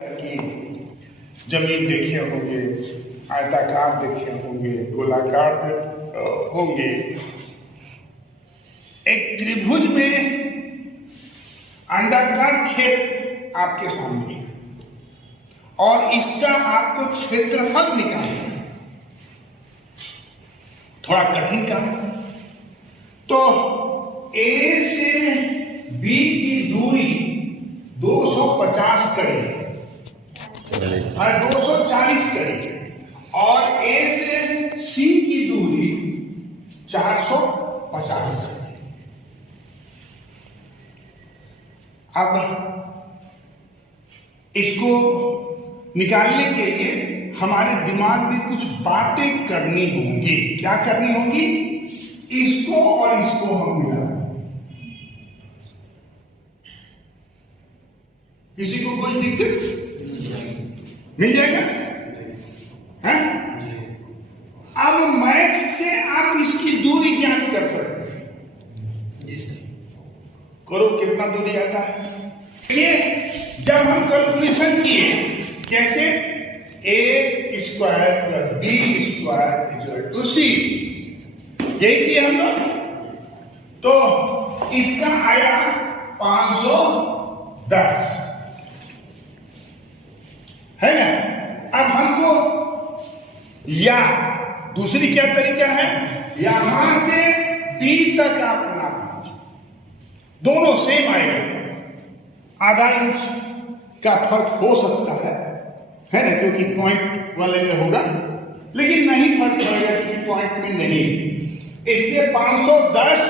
कि जमीन देखे होंगे, आयताकार देखे होंगे, गोलाकार होंगे। एक त्रिभुज में अंडाकार खेत आपके सामने है और इसका आपको क्षेत्रफल निकालना है। थोड़ा कठिन काम। तो ए से बी की दूरी 250 कड़ी है और 240 कड़ी, और ए से सी की दूरी 450 कड़ी। अब इसको निकालने के लिए हमारे दिमाग में कुछ बातें करनी होंगी। क्या करनी होंगी? इसको और इसको हम मिला दें। किसी को कोई दिक्कत मिल जाएगा? हैं? अब मैथ से आप इसकी दूरी ज्ञात कर सकते हैं। करो, कितना दूरी आता है? ये जब हम कैलकुलेशन किए, कैसे A square plus B square equal to C, यही किए हम लोग। तो इसका आया 510, है ना? अब हमको या दूसरी क्या तरीका है, यहां से बी तक आप नाप लीजिए, दोनों सेम आएगा। आधा इंच का फर्क हो सकता है ना, क्योंकि पॉइंट वाले में होगा, लेकिन नहीं फर्क पड़ेगा क्योंकि पॉइंट में नहीं। इसलिए 510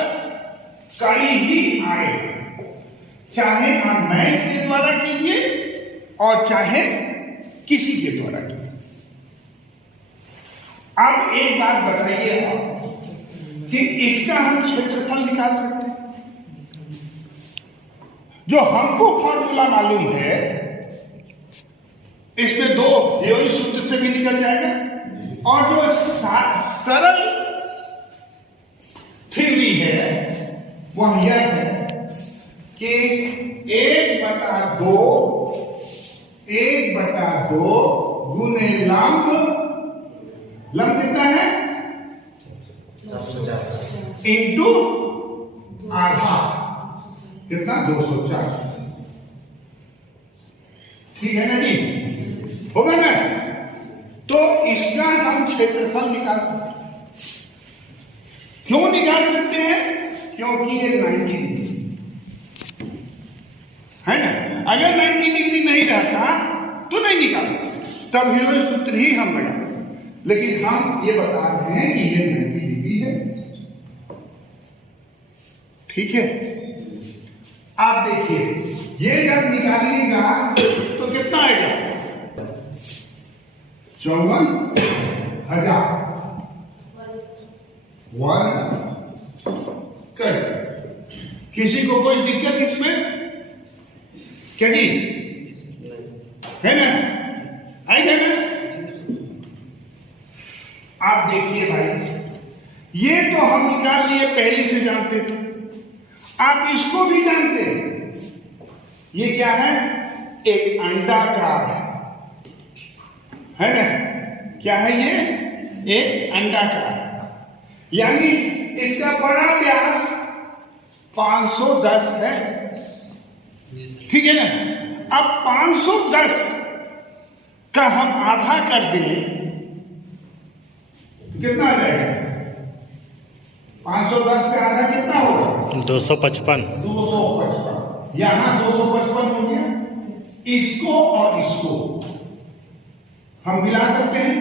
कड़ी ही आए, चाहे आप मैथ के द्वारा कीजिए और चाहे किसी के द्वारा कीजिए। अब एक बात बताइए आप कि इसका हम क्षेत्रफल निकाल सकते हैं। जो हमको फॉर्मूला मालूम है, इसमें दो योगी सूत्र से भी निकल जाएगा, और जो सरल थ्योरी है वह यह है कि 1/2 गुने लंब कितना है? इंटू आधा, कितना? 240। ठीक है ना जी? होगा ना? तो इसका हम क्षेत्रफल निकाल सकते हैं। क्यों निकाल सकते हैं? क्योंकि ये 90 डिग्री है ना। अगर 90 डिग्री नहीं रहता तो नहीं निकालते, तब हीरो सूत्र ही हम लगाते। लेकिन हम ये बता रहे हैं कि ये 90 डिग्री है। ठीक है? आप देखिए, ये जब निकालिएगा तो कितना आएगा? 54,000 कर। किसी को कोई दिक्कत इसमें? क्या जी? है ना? आएगा ना? आप देखिए भाई, ये तो हम निकाल लिए, पहले से जानते थे। आप इसको भी जानते हैं। ये क्या है? एक अंडाकार है ना? क्या है ये? एक अंडाकार, यानी इसका बड़ा व्यास 510 है। ठीक है ना? अब 510 का हम आधा कर दें, कितना आ जाएगा? 510 का आधा कितना होगा? 255। 255। यहां 255 हो गया। इसको और इसको हम मिला सकते हैं,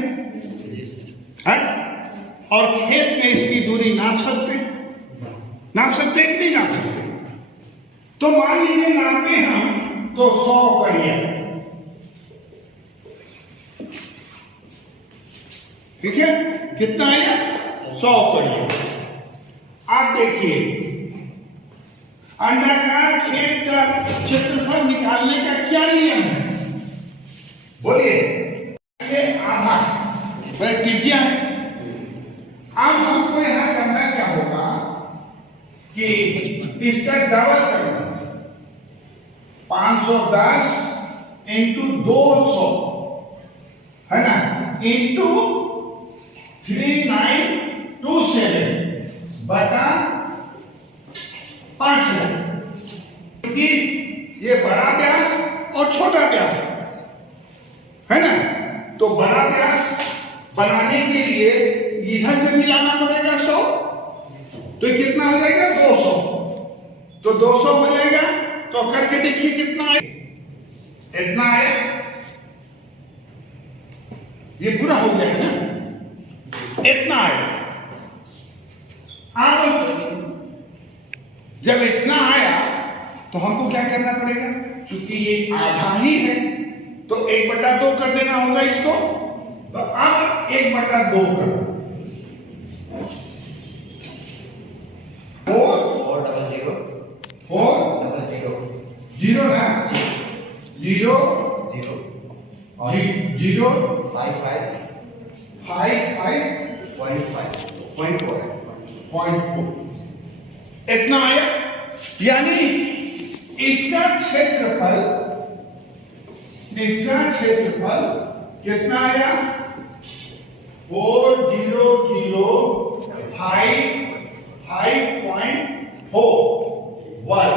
है? और खेत में इसकी दूरी नाप सकते हैं। नाप सकते हैं कि नहीं नाप सकते? तो मान लीजिए नापे हम तो 100 करिए। ठीक है? कितना आया? 100 करिए। आप देखिए, अंडाकार खेत का क्षेत्रफल निकालने का क्या नियम है? बोलिए। ये आधा त्रिज्या है। अब हमको यहां करना क्या होगा कि इसका डबल करना, 510 इंटू 200 है ना, इंटू 3927 बटा 5000, क्योंकि ये बड़ा व्यास और छोटा व्यास है ना, तो बड़ा व्यास बनाने के लिए इधर से मिलाना पड़ेगा 100, तो ये कितना हो जाएगा 200, तो 200 हो जाएगा। तो करके देखिए कितना आए, इतना आए, ये पूरा हो गया है ना, इतना आए। अब जब इतना आया तो हमको क्या करना पड़ेगा, क्योंकि ये आधा ही है तो 1/2 कर देना होगा इसको। तो अब 1/2 कर 0 ना 0 5.4 इतना आया। यानी इसका क्षेत्रफल कितना आया, 4005.4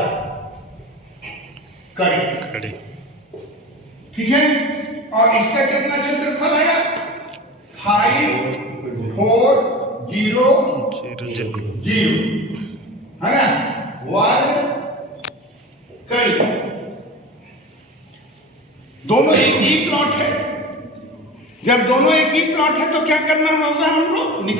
कड़ी, ठीक है। और इसका कितना क्षेत्रफल आया, 5400 है ना, वर्ग कड़ी। दोनों एक ही प्लॉट है, जब दोनों एक ही प्लॉट है तो क्या करना होगा हम लोग निकाल